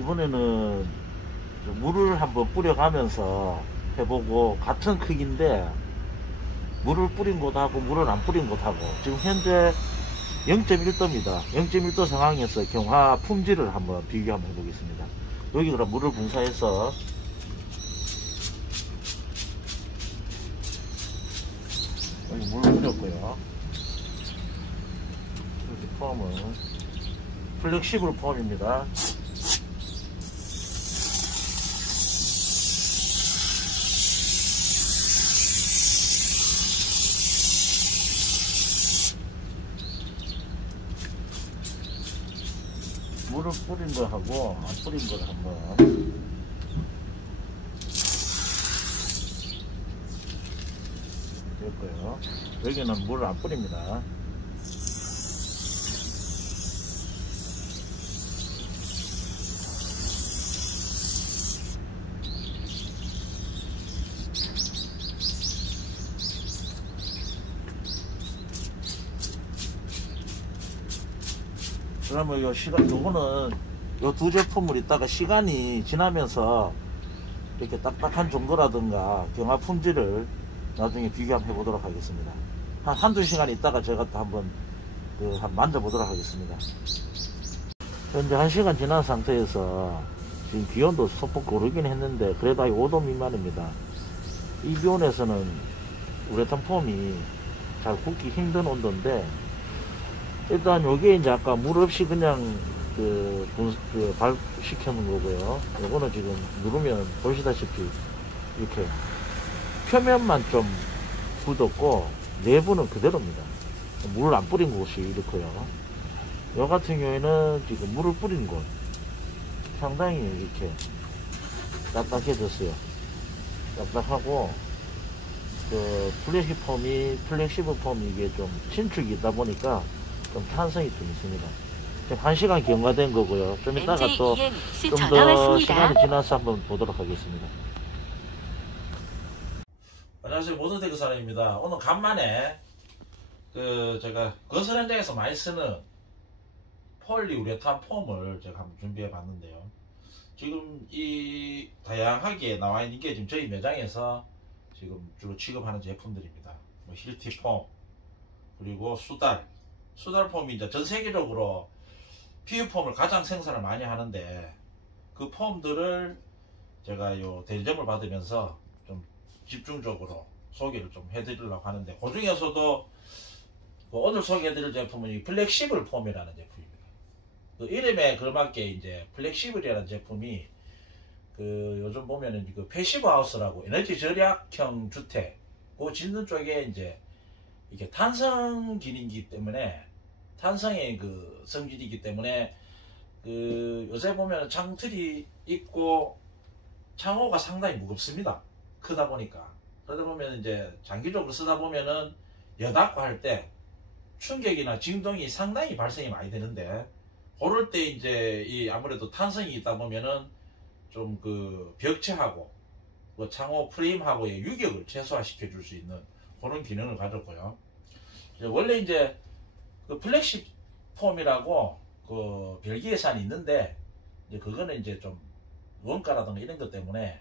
이번에는 물을 한번 뿌려가면서 해보고, 같은 크기인데 물을 뿌린 곳하고 물을 안 뿌린 곳하고 지금 현재 0.1도입니다. 0.1도 상황에서 경화 품질을 한번 비교 한번 해보겠습니다. 여기 그럼 물을 분사해서 여기 물을 뿌렸고요. 여기 폼은 플렉시블 폼입니다. 물을 뿌린 거하고 안 뿌린 거를 한번 됐고요. 여기는 물을 안 뿌립니다. 그러면 요거는 요 두 제품을 있다가 시간이 지나면서 이렇게 딱딱한 정도라든가 경화 품질을 나중에 비교 한번 해보도록 하겠습니다. 한두 시간 있다가 제가 또 한번 만져보도록 하겠습니다. 현재 1시간 지난 상태에서 지금 기온도 소폭 오르긴 했는데 그래도 5도 미만입니다. 이 기온에서는 우레탄 폼이 잘 굽기 힘든 온도인데, 일단 요게 이제 아까 물 없이 그냥 발시켜 놓은 거고요. 요거는 지금 누르면 보시다시피 이렇게 표면만 좀 굳었고 내부는 그대로입니다. 물을 안 뿌린 곳이 이렇고요. 요 같은 경우에는 지금 물을 뿌린 곳 상당히 이렇게 딱딱해졌어요. 딱딱하고 플렉시블 폼이 이게 좀 신축이 있다 보니까 좀 탄성이 좀 있습니다. 지금 1시간 경과된 거고요. 좀 이따가 또 좀 더 시간이 지나서 한번 보도록 하겠습니다. 안녕하세요, 모던테크 사람입니다. 오늘 간만에 제가 건설 현장에서 많이 쓰는 폴리우레탄 폼을 제가 한번 준비해 봤는데요. 지금 이 다양하게 나와 있는 게 지금 저희 매장에서 지금 주로 취급하는 제품들입니다. 뭐 힐티 폼, 그리고 수달 폼이 이제 전 세계적으로 PU 폼을 가장 생산을 많이 하는데, 그 폼들을 제가 요 대리점을 받으면서 좀 집중적으로 소개를 좀 해드리려고 하는데, 그 중에서도 오늘 소개해드릴 제품은 이 플렉시블 폼이라는 제품입니다. 그 이름에 걸맞게 이제 플렉시블이라는 제품이 요즘 보면은 패시브 하우스라고 에너지 절약형 주택 짓는 쪽에 이제 이게 탄성 기능이기 때문에, 탄성의 성질이기 때문에 요새 보면 창틀이 있고 창호가 상당히 무겁습니다. 크다 보니까. 그러다 보면 이제 장기적으로 쓰다 보면은 여닫고 할 때 충격이나 진동이 상당히 발생이 많이 되는데, 그럴 때 이제 아무래도 탄성이 있다 보면은 좀 벽체하고 창호 프레임하고의 유격을 최소화시켜 줄 수 있는 그런 기능을 가졌고요. 원래 이제 플렉시 폼이라고 벨기에산이 있는데, 이제 그거는 이제 좀 원가라든가 이런 것 때문에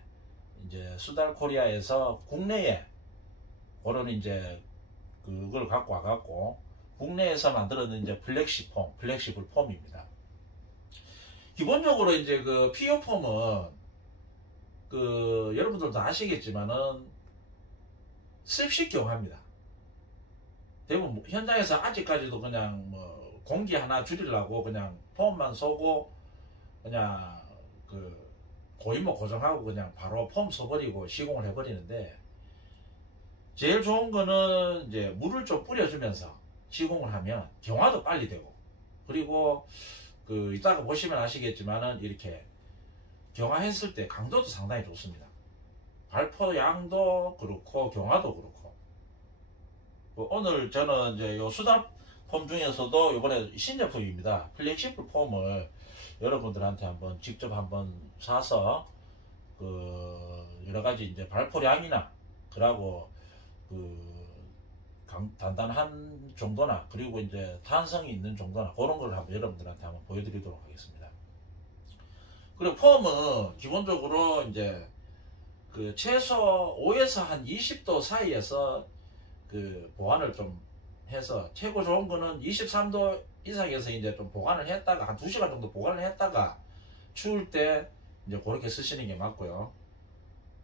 이제 수달 코리아에서 국내에 그런 이제 그걸 갖고 와갖고 국내에서 만들어낸 이제 플렉시블 폼입니다. 기본적으로 이제 피오 폼은 여러분들도 아시겠지만은 습식 경화입니다. 대부분 현장에서 아직까지도 그냥 공기 하나 줄이려고 그냥 폼만 쏘고 그냥 고인모 고정하고 그냥 바로 폼 써버리고 시공을 해버리는데, 제일 좋은 거는 이제 물을 좀 뿌려주면서 시공을 하면 경화도 빨리 되고, 그리고 이따가 보시면 아시겠지만은 이렇게 경화했을 때 강도도 상당히 좋습니다. 발포 양도 그렇고 경화도 그렇고. 오늘 저는 이제 요 수납 폼 중에서도 이번에 신제품입니다. 플렉시블 폼을 여러분들한테 직접 한번 사서 여러 가지 이제 발포량이나 그러고 단단한 정도나 그리고 이제 탄성이 있는 정도나 그런 걸 여러분들한테 한번 보여드리도록 하겠습니다. 그리고 폼은 기본적으로 이제 그 최소 5에서 한 20도 사이에서 그 보관을 좀 해서, 최고 좋은 거는 23도 이상에서 이제 좀 보관을 했다가 한 2시간 정도 보관을 했다가 추울 때 이제 그렇게 쓰시는 게 맞고요.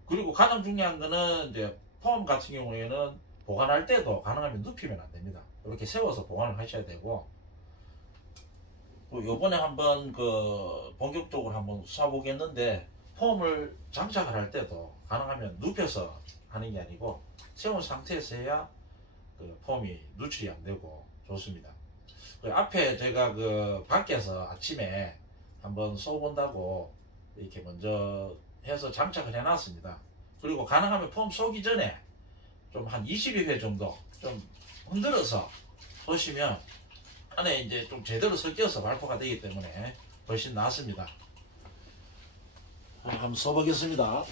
그리고 가장 중요한 거는 이제 폼 같은 경우에는 보관할 때도 가능하면 눕히면 안 됩니다. 이렇게 세워서 보관을 하셔야 되고, 요번에 한번 그 본격적으로 한번 쏴보겠는데, 폼을 장착을 할 때도 가능하면 눕혀서 하는 게 아니고 세운 상태에서 해야 그 폼이 누출이 안 되고 좋습니다. 그 앞에 제가 그 밖에서 아침에 한번 쏘본다고 이렇게 먼저 해서 장착을 해 놨습니다. 그리고 가능하면 폼 쏘기 전에 좀 한 22회 정도 좀 흔들어서 쏘시면 안에 이제 좀 제대로 섞여서 발포가 되기 때문에 훨씬 낫습니다. 한번 써보겠습니다.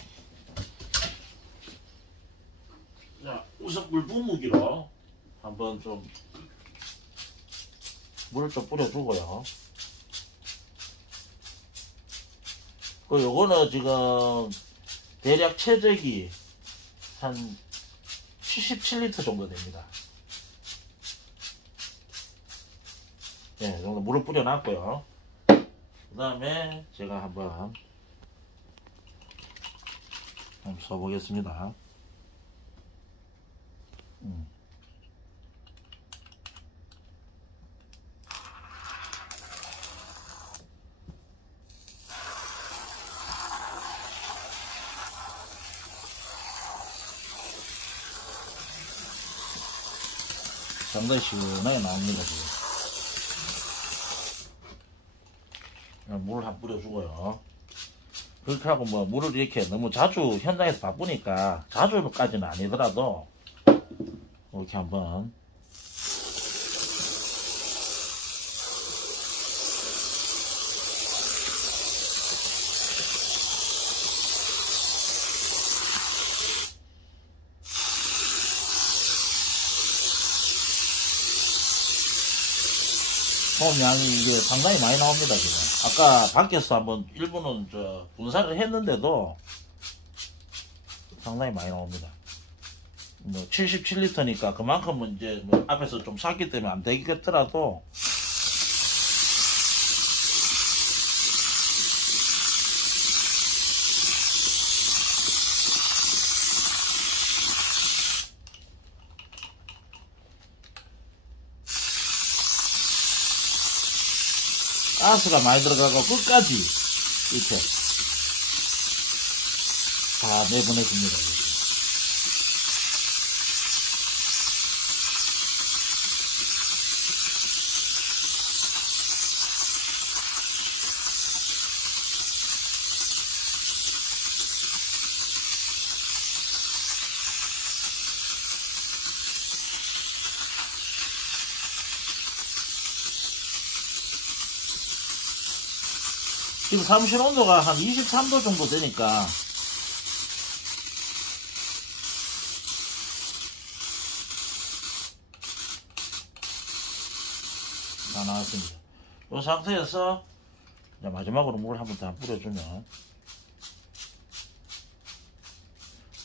자, 우선 물 분무기로 한번 좀 물을 좀 뿌려주고요. 그 요거는 지금 대략 체적이 한 77리터 정도 됩니다. 네, 이 정도 물을 뿌려놨고요. 그 다음에 제가 한번 써보겠습니다. 상당히 시원하게 나옵니다. 지금 물을 한 뿌려주고요. 그렇게 하고 뭐 물을 이렇게 너무 자주 현장에서 바쁘니까 자주까지는 아니더라도 이렇게 한번 폼 양이 이게 상당히 많이 나옵니다. 지금 아까 밖에서 한번 일부는 분사를 했는데도 상당히 많이 나옵니다. 뭐 77리터니까 그만큼은 이제 뭐 앞에서 좀 샀기 때문에 안 되겠더라도 가스가 많이 들어가고 끝까지 이렇게 다 내보내줍니다. 지금 사무실 온도가 한 23도 정도 되니까 다 나왔습니다. 이 상태에서 이제 마지막으로 물을 한번 더 뿌려주면,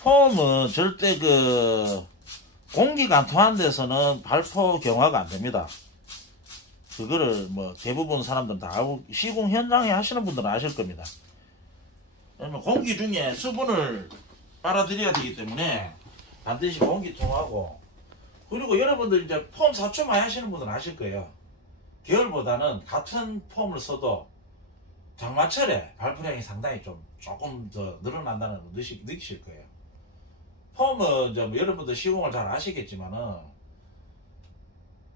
폼은 절대 그 공기가 안 통하는 데서는 발포 경화가 안 됩니다. 그거를 뭐 대부분 사람들은 다 알고, 시공 현장에 하시는 분들은 아실 겁니다. 왜냐면 공기 중에 수분을 빨아들여야 되기 때문에 반드시 공기 통하고, 그리고 여러분들 이제 폼 사초 많이 하시는 분들은 아실 거예요. 계열보다는 같은 폼을 써도 장마철에 발포량이 상당히 조금 더 늘어난다는 걸 느끼실 거예요. 폼은 이제 뭐 여러분들 시공을 잘 아시겠지만은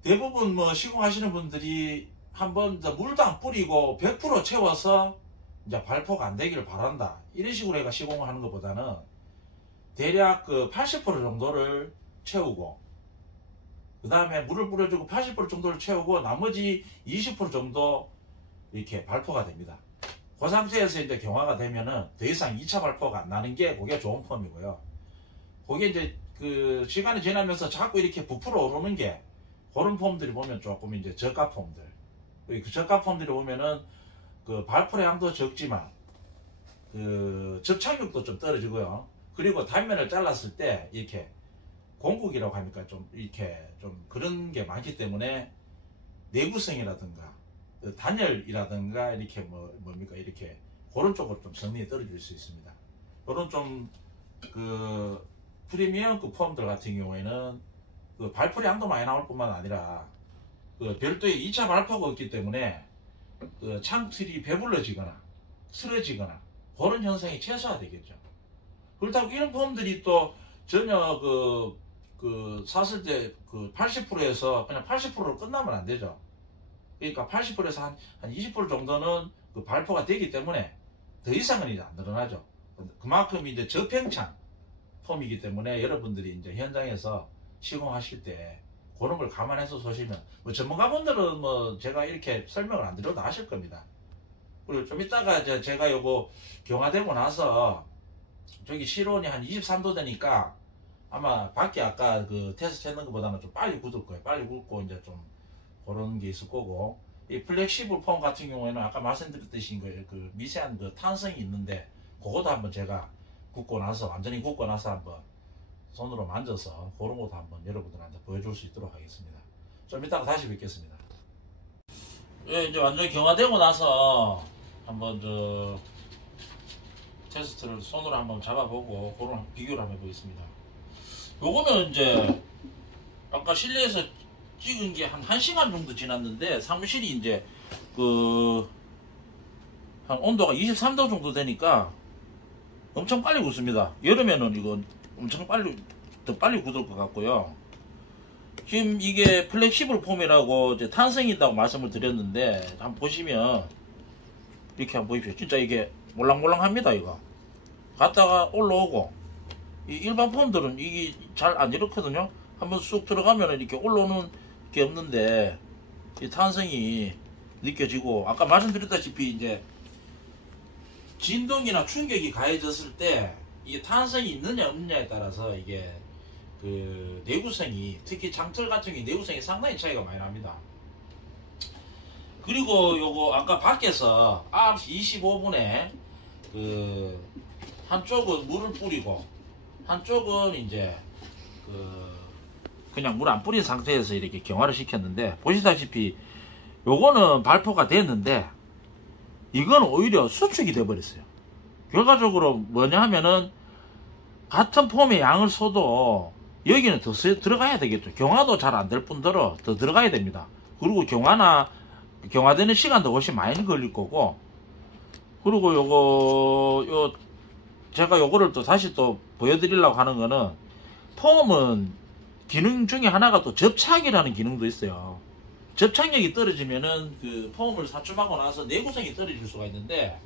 대부분 뭐 시공하시는 분들이 한번 물도 안 뿌리고 100% 채워서 이제 발포가 안 되기를 바란다, 이런 식으로 해가 시공을 하는 것보다는 대략 그 80% 정도를 채우고, 그 다음에 물을 뿌려주고 80% 정도를 채우고 나머지 20% 정도 이렇게 발포가 됩니다. 그 상태에서 이제 경화가 되면은 더 이상 2차 발포가 안 나는 게 그게 좋은 폼이고요. 그게 이제 그 시간이 지나면서 자꾸 이렇게 부풀어 오르는 게, 그런 폼들이 보면 조금 이제 저가 폼들, 그 저가 폼들이 보면은 그 발포량도 적지만 그 접착력도 좀 떨어지고요. 그리고 단면을 잘랐을 때 이렇게 공국이라고 합니까? 좀 이렇게 좀 그런 게 많기 때문에 내구성이라든가 단열이라든가 이렇게 뭡니까 이렇게 그런 쪽으로 좀 성능이 떨어질 수 있습니다. 그런 좀 그 프리미엄급 폼들 같은 경우에는 그 발풀이 양도 많이 나올 뿐만 아니라 그 별도의 2차 발포가 없기 때문에 그 창틀이 배불러지거나 쓰러지거나 그런 현상이 최소화되겠죠. 그렇다고 이런 폼들이 또 전혀 샀을 때 그 80%에서 그냥 80%로 끝나면 안 되죠. 그러니까 80%에서 한 20% 정도는 그 발포가 되기 때문에 더 이상은 이제 안 늘어나죠. 그만큼 이제 저팽창 폼이기 때문에 여러분들이 이제 현장에서 시공하실 때 그런 걸 감안해서 쏘시면 뭐 전문가분들은 뭐 제가 이렇게 설명을 안 드려도 아실 겁니다. 그리고 좀 이따가 제가 요거 경화되고 나서 저기 실온이 한 23도 되니까 아마 밖에 아까 그 테스트 했는 것보다는 좀 빨리 굳을 거예요. 빨리 굳고 이제 좀 그런 게 있을 거고, 이 플렉시블 폼 같은 경우에는 아까 말씀드렸듯이 그 미세한 그 탄성이 있는데 그것도 한번 제가 굳고 나서 완전히 굳고 나서 한번 손으로 만져서 그런 것도 한번 여러분들한테 보여줄 수 있도록 하겠습니다. 좀 이따가 다시 뵙겠습니다. 예, 이제 완전히 경화되고 나서 한번 테스트를 손으로 한번 잡아보고 그런 비교를 한번 해보겠습니다. 요거는 이제 아까 실내에서 찍은 게 한 1시간 정도 지났는데 사무실이 이제 한 온도가 23도 정도 되니까 엄청 빨리 굳습니다. 여름에는 이건 엄청 더 빨리 굳을 것 같고요. 지금 이게 플렉시블 폼이라고 이제 탄성이 있다고 말씀을 드렸는데 한번 보시면 이렇게 한번 보십시오. 진짜 이게 몰랑몰랑합니다. 이거 갔다가 올라오고, 이 일반 폼들은 이게 잘 안 이렇거든요. 한번 쑥 들어가면 이렇게 올라오는 게 없는데 이 탄성이 느껴지고, 아까 말씀드렸다시피 이제 진동이나 충격이 가해졌을 때 이게 탄성이 있느냐 없느냐에 따라서 이게 그 내구성이, 특히 장틀 같은 경우 내구성이 상당히 차이가 많이 납니다. 그리고 요거 아까 밖에서 9시 25분에 그 한쪽은 물을 뿌리고 한쪽은 이제 그냥 물 안 뿌린 상태에서 이렇게 경화를 시켰는데, 보시다시피 요거는 발포가 됐는데 이건 오히려 수축이 돼 버렸어요. 결과적으로 뭐냐 하면은 같은 폼의 양을 쏘도 여기는 더 들어가야 되겠죠. 경화도 잘 안 될 뿐더러 더 들어가야 됩니다. 그리고 경화되는 시간도 훨씬 많이 걸릴 거고, 그리고 제가 요거를 또 다시 또 보여드리려고 하는 거는, 폼은 기능 중에 하나가 또 접착이라는 기능도 있어요. 접착력이 떨어지면은 그 폼을 사춤하고 나서 내구성이 떨어질 수가 있는데,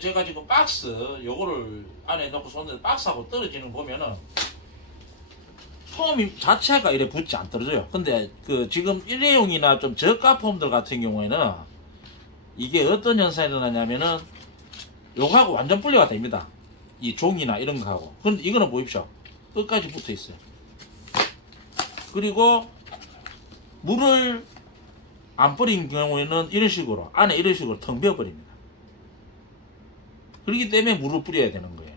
제가 지금 박스 요거를 안에 넣고 쏘는데 박스하고 떨어지는 거 보면은 폼 자체가 이래 붙지 안 떨어져요. 근데 지금 일회용이나 좀 저가 폼들 같은 경우에는 이게 어떤 현상이 일어나냐면은 요거하고 완전 분리가 됩니다. 이 종이나 이런 거하고. 근데 이거는 보십시오. 끝까지 붙어 있어요. 그리고 물을 안 뿌린 경우에는 이런 식으로 안에 이런 식으로 텅 비어 버립니다. 그렇기 때문에 물을 뿌려야 되는 거예요.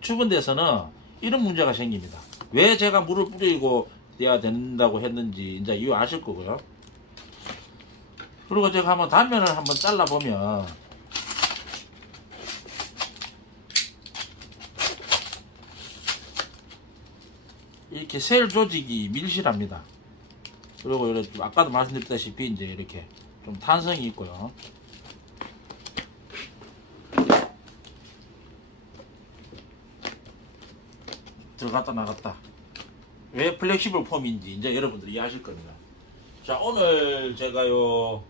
추운 데서는 이런 문제가 생깁니다. 왜 제가 물을 뿌리고 돼야 된다고 했는지 이제 이유 아실 거고요. 그리고 제가 한번 단면을 한번 잘라보면 이렇게 셀 조직이 밀실합니다. 그리고 이렇게 아까도 말씀드렸다시피 이제 이렇게 좀 탄성이 있고요. 들어갔다 나갔다. 왜 플렉시블 폼인지 이제 여러분들이 이해하실 겁니다. 자, 오늘 제가 요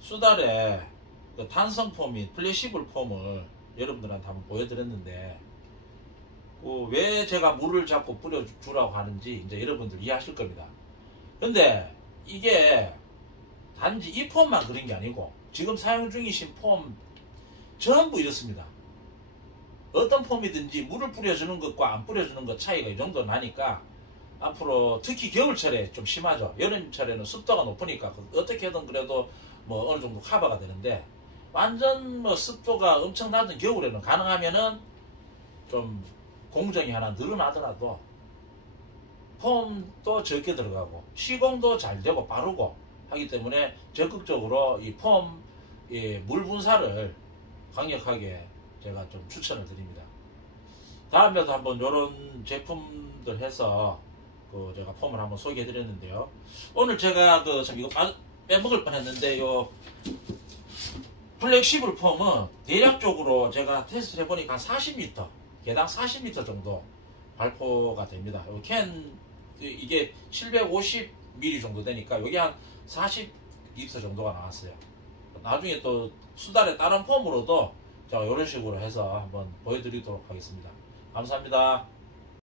수달의 그 탄성 폼인 플렉시블 폼을 여러분들한테 한번 보여드렸는데, 왜 제가 물을 자꾸 뿌려주라고 하는지 이제 여러분들 이해하실 겁니다. 근데 이게 단지 이 폼만 그런 게 아니고 지금 사용 중이신 폼 전부 이렇습니다. 어떤 폼이든지 물을 뿌려주는 것과 안 뿌려주는 것 차이가 이 정도 나니까 앞으로 특히 겨울철에 좀 심하죠. 여름철에는 습도가 높으니까 어떻게든 그래도 뭐 어느 정도 커버가 되는데, 완전 뭐 습도가 엄청 낮은 겨울에는 가능하면은 좀 공정이 하나 늘어나더라도 폼도 적게 들어가고 시공도 잘 되고 빠르고 하기 때문에 적극적으로 이 폼 물 분사를 강력하게 제가 좀 추천을 드립니다. 다음에도 한번 이런 제품들 해서 그 제가 폼을 한번 소개해 드렸는데요. 오늘 제가 그 참 이거 빼먹을 뻔했는데 요 플렉시블 폼은 대략적으로 제가 테스트를 해보니까 한 40m 개당 40m 정도 발포가 됩니다. 이게 750ml 정도 되니까 여기 한 40리터 정도가 나왔어요. 나중에 또 수달의 다른 폼으로도 제가 이런 식으로 해서 한번 보여드리도록 하겠습니다. 감사합니다.